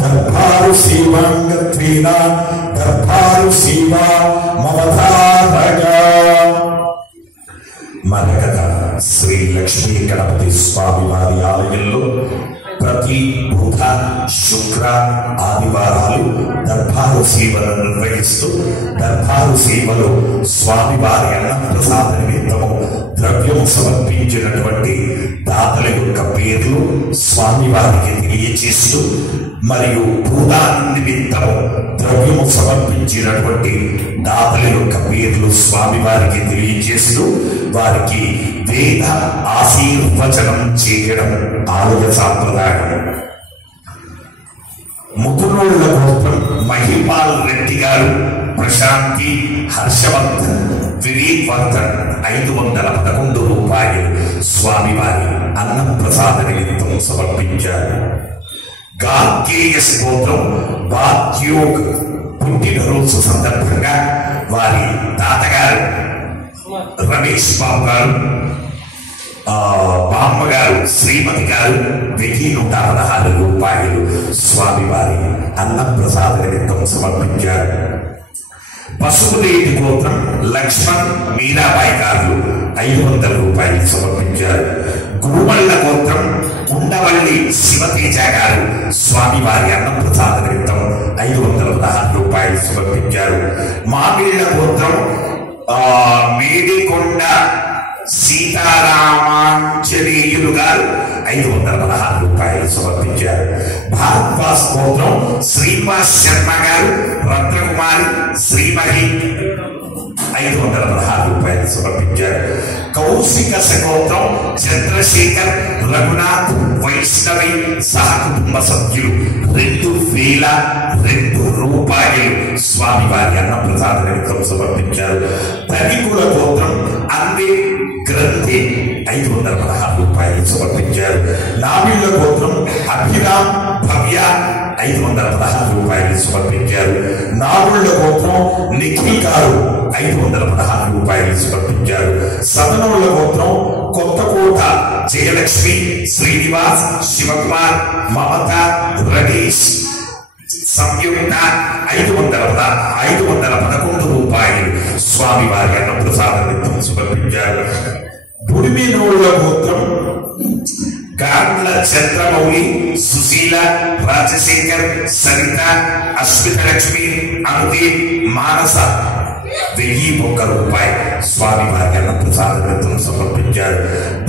దర్భారు శివాంగత్వేన దర్భారు శివ మవధారగా. మరకత శ్రీ లక్ష్మీ గణపతి స్వామి వారి ఆలయంలో ప్రతి బుధ శుక్ర ఆదివారాలు దర్బారు సేవలను నిర్వహిస్తూ దర్బారు సేవలో స్వామివారి అన్నప్రసాద నిమిత్తము ద్రవ్యము సమర్పించినటువంటి దాతల యొక్క పేర్లు స్వామివారికి తెలియచేస్తూ మరియు భూదాన నిమిత్తము ద్రవ్యము సమర్పించినటువంటి దాతల యొక్క పేర్లు స్వామివారికి తెలియజేస్తూ వారికి వేద ఆశీర్వచనం చేయడం ఆలయ సాంప్రదాయం. ముకునోళ్ల గోత్రం మహిపాల్ రెడ్డి గారు ప్రశాంతి హర్షవర్ధన్ వివేక్ వర్ధన్ 511 రూపాయలు స్వామివారి అన్నప్రసాద నిమిత్తం సమర్పించారు. గార్గేయస్ గోత్రం బాధ్యోగ్ పుట్టినరోజు సందర్భంగా వారి తాతగారు రమేష్ బాబు గారు బామ్మగారు శ్రీమతి గారు 1116 రూపాయలు స్వామివారి అన్నప్రసాద నిమిత్తం సమర్పించారు. పశువులేటి గోత్రం లక్ష్మణ్ మీరాబాయి గారు 500 రూపాయలు సమర్పించారు. గురుమల్ల గోత్రం ఉండవల్లి శివతేజ గారు స్వామివారి అన్నప్రసాద నిమిత్తం 516 రూపాయలు సమర్పించారు. మామిళ్ళ గోత్రం మేడికొండ సీతారామాంజనేయులు గారు 516 రూపాయలు సమర్పించారు. భారద్వాజ్ గోత్రం శ్రీనివాస్ శర్మ గారు రత్నకుమారి శ్రీమహి 516 రూపాయలు సమర్పించారు. కౌశిక గోత్రం చంద్రశేఖర్ రఘునాథ్ వైష్ణవి సహకుటుంబ సభ్యులు 2002 రూపాయలు స్వామివారి అన్నప్రసాద నిమిత్తం సమర్పించారు. ధనికుల గోత్రం అందే గ్రంథి 516 రూపాయలు సమర్పించారు. నామిళ్ళ గోత్రం అభిరామ్ భవ్య 516 రూపాయలు సమర్పించారు. నాగుళ్ళ గోత్రం నిఖిల్ గారు 516 రూపాయలు సమర్పించారు. సదనోళ్ళ గోత్రం కొత్తకోట జయలక్ష్మి శ్రీనివాస్ శివకుమార్ మమత రమేష్ సంయుక్త 511 రూపాయలు స్వామివారి అన్నప్రసాద నిమిత్తం సమర్పించారు. బుడిమినోళ్ళ గోత్రం గాండ్ల చంద్రమౌళి సుశీల రాజశేఖర్ సరిత అశ్విత లక్ష్మి అనుదీప్ మానస 1001 రూపాయలు స్వామివారి అన్నప్రసాద నిమిత్తం సమర్పించారు.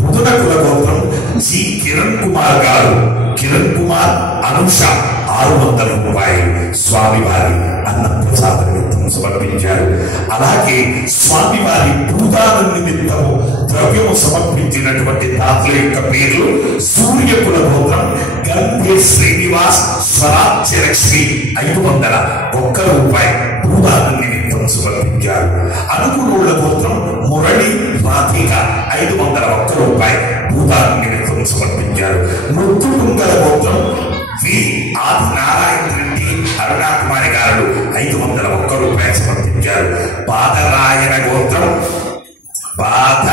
బుధన కుల గోత్రం జి కిరణ్ కుమార్ గారు కిరణ్ కుమార్ అనుష 600 రూపాయలు స్వామివారి అన్నప్రసాద నిమిత్తం సమర్పించారు. అలాగే స్వామివారి భూదాన నిమిత్తము ద్రవ్యము సమర్పించినటువంటి దాతల యొక్క పేర్లు సూర్యకుల గోత్రం గంధే శ్రీనివాస్ స్వరాజ్యలక్ష్మి 501 రూపాయలు భూదాన నిమిత్తం సమర్పించారు. అనుకునోళ్ళ గోత్రం మురళి రాధిక 501 రూపాయలు భూదాన నిమిత్తం సమర్పించారు. మృత్యుకుంగల గోత్రం వి ఆదినారాయణ రెడ్డి అరుణాకుమారి గారు 501 రూపాయలు సమర్పించారు. బాధరాయణ గోత్రం బాధ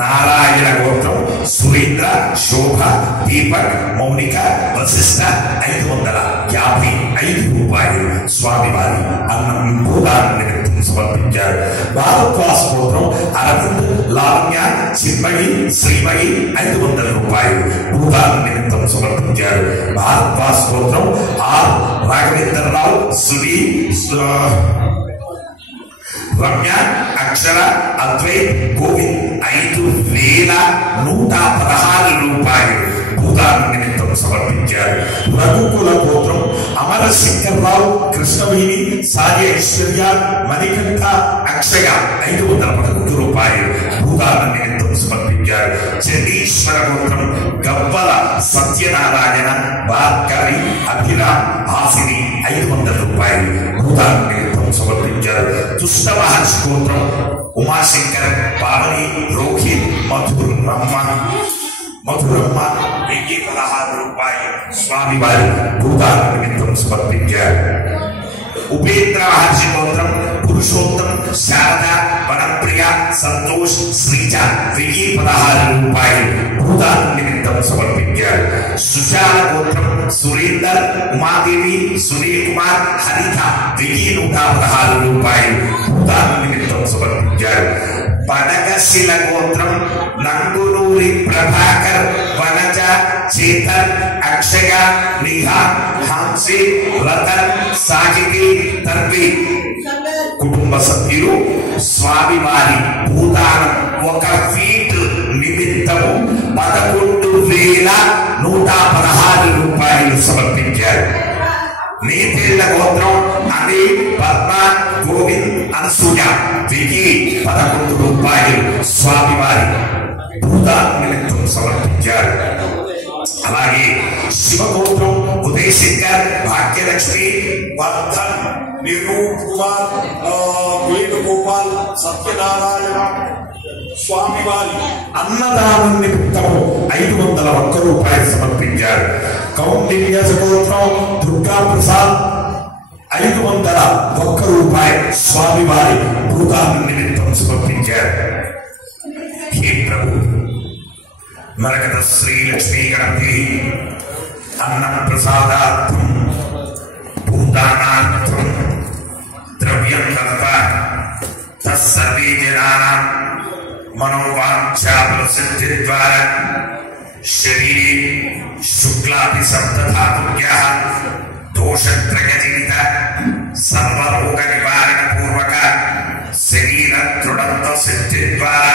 నారాయణ గోత్రం సురేంద్ర శోభ దీపక్ మౌనిక వశిష్ట 555 రూపాయలు స్వామివారి అన్నం భూదాన నిమిత్తం సమర్పించారు. భారద్వాజ్ గోత్రం అరవింద్ లావణ్య చిన్మయి శ్రీమయి 500 రూపాయలు భూదాన నిమిత్తం సమర్పించారు. భారద్వాజ్ గోత్రం ఆర్ రాఘవేంద్రరావు సుధీ రమ్య అక్షర అద్వైత్ గోవింద్ 5116 రూపాయలు భూదాన నిమిత్తం సమర్పించారు. రఘుకుల గోత్రం అమరశంకర్రావు కృష్ణవేణి సాయి ఐశ్వర్య మణికంఠ అక్షయ 511 రూపాయలు భూదాన నిమిత్తం సమర్పించారు. చండీశ్వర గోత్రం గవ్వల సత్యనారాయణ భార్గవి అభిరామ్ హాసిని 500 రూపాయలు భూదాన నిమిత్తం సమర్పించారు. దుష్ట మహర్షి గోత్రం ఉమాశంకర్ పావని రోహిత్ మధురమ్మ 1016 రూపాయలు స్వామివారి భూదాన నిమిత్తం సమర్పించారు. ఉపేంద్ర మహర్షి గోత్రం పురుషోత్తం, శారద, వనప్రియ, సంతోష్, శ్రీజ 1016 రూపాయలు భూదాన నిమిత్తం సమర్పించారు. సుశాల గోత్రం సురేందర్, ఉమాదేవి, సునీల్ కుమార్, హరిత 1116 రూపాయలు భూదాన నిమిత్తం సమర్పించారు. పడగశిల గోత్రం నంగునూరి ప్రభాకర్, వనజ, చేతన్, అక్షయ, నిహా, హంసి, రతన్, సాహితి, తర్వి కుటుంబ సభ్యులు స్వామివారి భూదానం 1 ఫీట్ నిమిత్తము 11,116 రూపాయలు సమర్పించారు. నీతేళ్ల గోత్రం అనిల్, పద్మ, గోవింద్, అనసూయ 1111 రూపాయలు స్వామివారి భూదాన నిమిత్తం సమర్పించారు. అలాగే శివగోత్రం ఉదయశంకర్, భాగ్యలక్ష్మి, వర్ధన్, నిరూప్ కుమార్, వేణుగోపాల్, సత్యనారాయణ స్వామివారి అన్నదానం నిమిత్తము 501 రూపాయలు సమర్పించారు. కౌండిన్య గోత్రం దుర్గా ప్రసాద్ 501 రూపాయలు స్వామివారి భూదాన నిమిత్తం సమర్పించారు. హే ప్రభు, మరకత శ్రీ లక్ష్మీ గణపతి అన్న ప్రసాదార్థం భూదానార్థం ద్రవ్యం దత్త తస్సర్వే జనానాం మనోవాంఛాఫలసిద్ధి ద్వారా శరీరే శుక్లాపి సప్తధాతుభ్యః దోషత్రయజనిత సర్వరోగ నివారణ పూర్వక శరీర దృఢత్వ సిద్ధి ద్వారా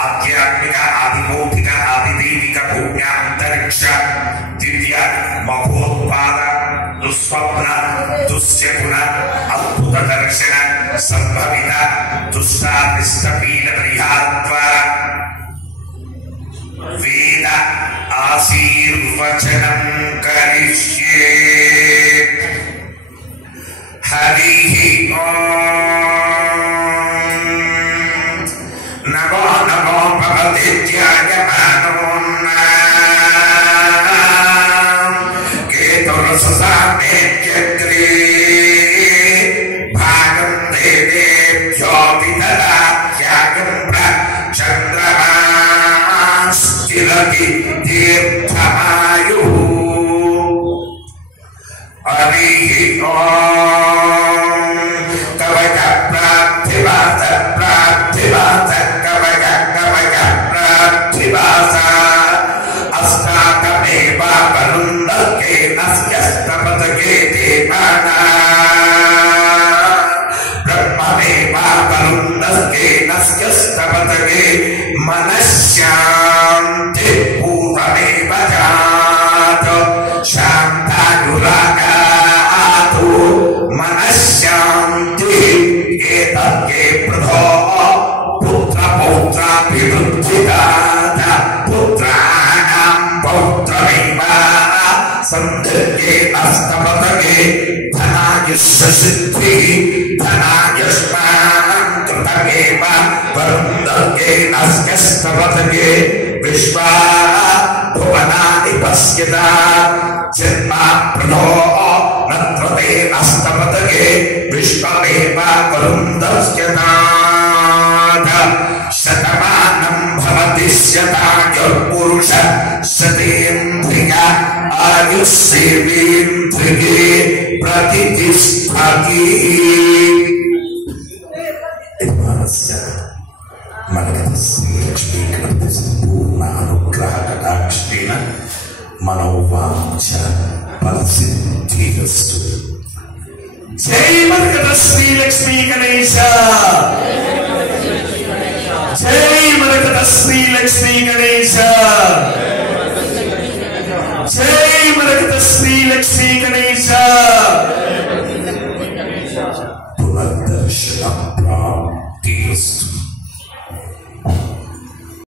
ఆధ్యాత్మిక, ఆదిభౌతిక, ఆదిదైవిక, భూమ్య, అంతరిక్ష, దివ్య, మహోత్పాద, దుస్వప్న, దుశ్శకున, అద్భుత దర్శన, సంభవిత, దుష్టాదిష్టపీడ పరిహార ద్వారా వేద ఆశీర్వచనం కరిష్యే. హరి ఓం. నమో నమో భగవతే త్యాగమానోన్నాం కేతురససామేత్యగ్రే భాగం దేవేభ్యో విదదాత్యాగం చంద్రమాస్తిరతి దీర్ఘమాయుః. హరి ఓం. కవచ ప్రాప్తివాద ప్రాప్తివాద కవచ కవచ ప్రాప్తివాస అష్టాకమేవ వరుందకే నస్యస్తపతకే దేవానా బ్రహ్మమేవ వరుందకే నస్యస్తపతకే మనశ్శాంతి పూర్వమేవ జాత శాంతానురాగాతు మనశ్శాంతి ఏతత్కే ప్రథో పుత్ర పౌత్రాభివృద్ధిదాత పుత్రాణాం పౌత్రమేవ సంధర్గే అస్తపతకే ధనాయుష్యసిద్ధి ధనాయుష్మానం కృతమేవ వరుందకే నస్యస్తపతకే విశ్వా భువనాని పశ్యత జన్మ ప్రథో నత్రతే అస్తపతకే విశ్వమేవ వరుందస్యనాథ శతమానం భవతి శతాయుర్పురుష శతేంద్రియ ఆయుష్సేవేంద్రియే ప్రతిష్టతి. మరకత శ్రీ లక్ష్మీ గణపతి సంపూర్ణ అనుగ్రహ కటాక్షేణ మనోవాంఛ ఫలసిద్ధిరస్తు. జై మరకత శ్రీ లక్ష్మీ గణేశ. జై మరకత శ్రీ లక్ష్మీ గణేశ.